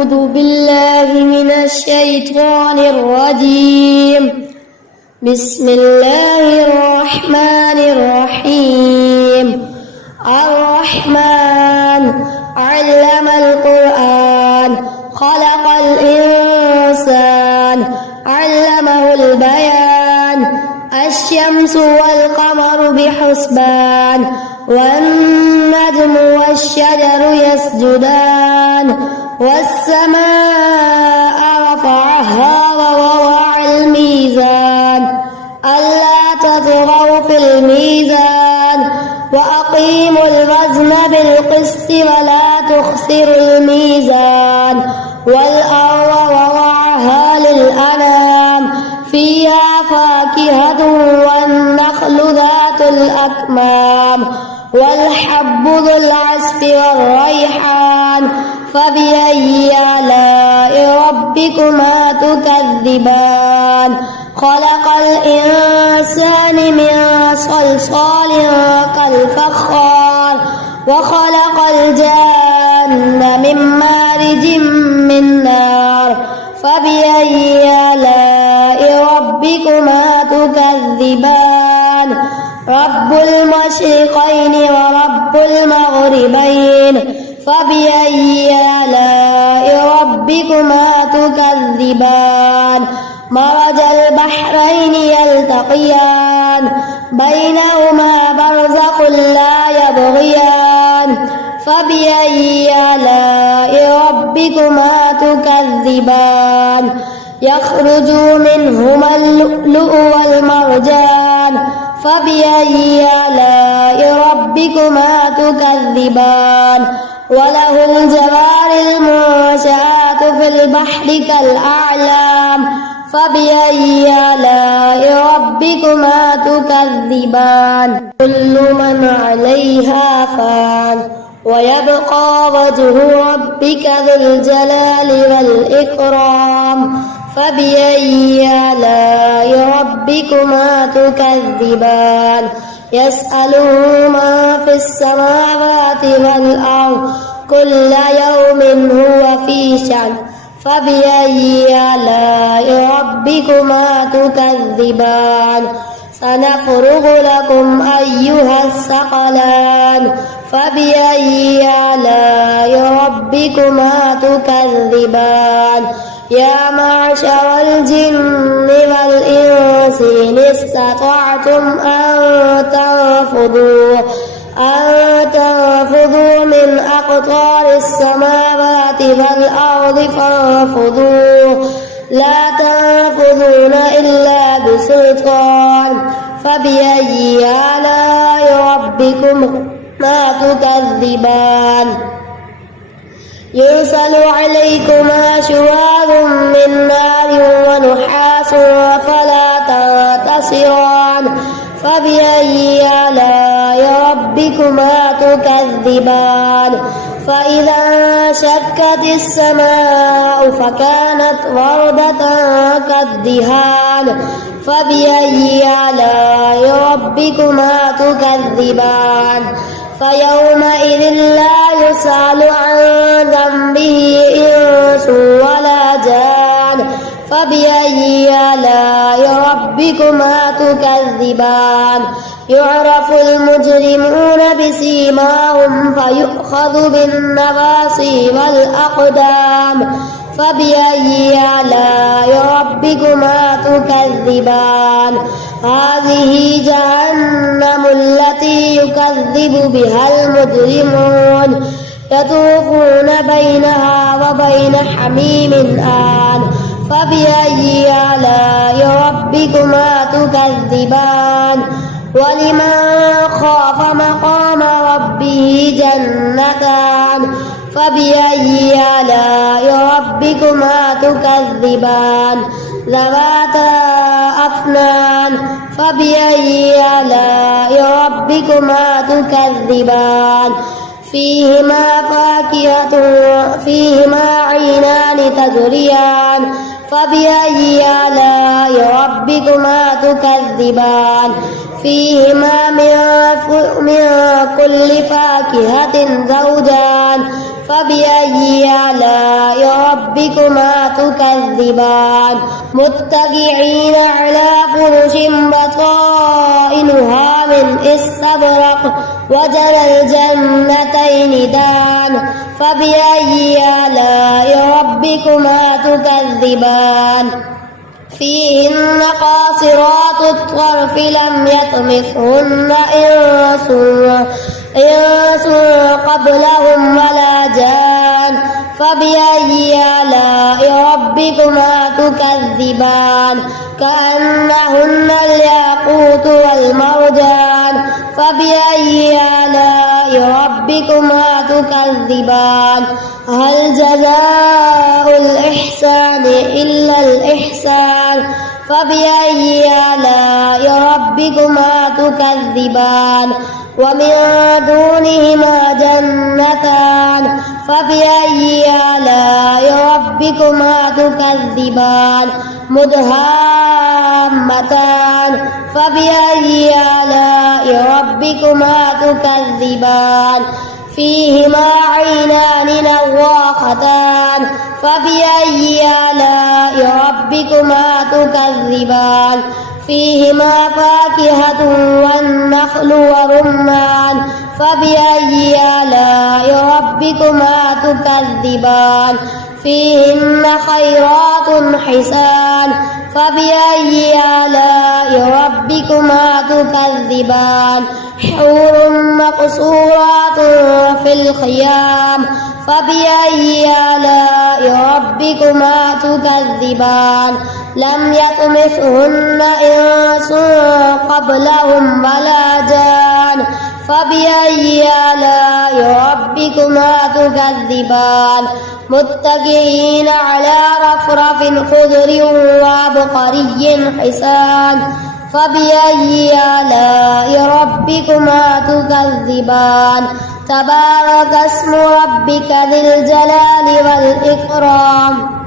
أعوذ بالله من الشيطان الرجيم. بسم الله الرحمن الرحيم. الرحمن علم القرآن خلق الإنسان علمه البيان. الشمس والقمر بحسبان والنجم والشجر يسجدان. والسماء رفعها ووضع الميزان ألا تطغوا في الميزان وأقيموا الوزن بالقسط ولا تخسروا الميزان. والأرض وضعها للأنام فيها فاكهة والنخل ذات الأكمام والحب ذو العصف والريحان. فبأي آلاء ربكما تكذبان؟ خلق الإنسان من صلصال كالفخار وخلق الجن من مارج من نار. فبأي آلاء ربكما تكذبان؟ رب المشرقين ورب المغربين. فبأي آلاء ربكما تكذبان؟ مرج البحرين يلتقيان بينهما برزخ لا يبغيان. فبأي آلاء ربكما تكذبان؟ يخرج منهما اللؤلؤ والمرجان. فبأي آلاء ربكما تكذبان؟ وله الجوار المنشآت في البحر كالأعلام. فبأي آلاء ربكما تكذبان؟ كل من عليها فان ويبقى وجه ربك ذو الجلال والإكرام. فبأي آلاء ربكما تكذبان؟ يسأله من في السماوات والأرض كل يوم هو في شأن. فبأي آلاء ربكما تكذبان؟ سنفرغ لكم أيها الثقلان. فبأي آلاء ربكما تكذبان؟ يا معشر الجن والإنس إن استطعتم أن تنفذوا من أقطار السماوات والأرض فانفذوا لا تنفذون إلا بسلطان. فبأي آلاء ربكما تكذبان؟ يرسل عليكما شواظ من نار ونحاس فلا تنتصران. فبأي آلاء ربكما تكذبان؟ فإذا انشقت السماء فكانت وردة كالدهان. فبأي آلاء ربكما تكذبان؟ فيومئذ لا يسأل عن ذنبه إنس ولا جان. فبأي آلاء ربكما تكذبان؟ يعرف المجرمون بسيماهم فيؤخذ بالنواصي والأقدام. فبأي آلاء ربكما تكذبان؟ هذه جهنم التي يكذب بها المجرمون يطوفون بينها وبين حميم آن. فبأي آلاء ربكما تكذبان؟ ولمن خاف مقام ربه جنتان. فبأي آلاء ربكما تكذبان؟ ذواتا أفنان. فبأي آلاء ربكما تكذبان؟ فيهما عينان تجريان. فبأي آلاء ربكما تكذبان؟ فيهما من كل فاكهة زوجان. فبأي آلاء ربكما تكذبان متكئين على فرش بطائنها من استبرق وجنى الجنتين دان فبأي آلاء ربكما تكذبان فيهن قاصرات الطرف لم يطمثهن إنس قبلهم ولا جان فبأي آلاء ربكما تكذبان كأنهن الياقوت والمرجان فبأي آلاء ربكما تكذبان هل جزاء الإحسان إلا الإحسان فبأي آلاء ربكما تكذبان ومن دونهما جنتان فبأي آلاء ربكما تكذبان مدهامتان فبأي آلاء ربكما تكذبان فيهما عينان نضاختان فبأي آلاء ربكما تكذبان فيهما فاكهة والنخل ورمان فبأي آلاء ربكما تكذبان فيهن خيرات حسان فبأي آلاء ربكما تكذبان حور مقصورات في الخيام فبأي آلاء ربكما تكذبان لم يطمثهن إنس قبلهم ولا جان فبأي آلاء ربكما تكذبان متكئين على رفرف خضر وعبقري حسان فبأي آلاء ربكما تكذبان تبارك اسم ربك ذي الجلال والإكرام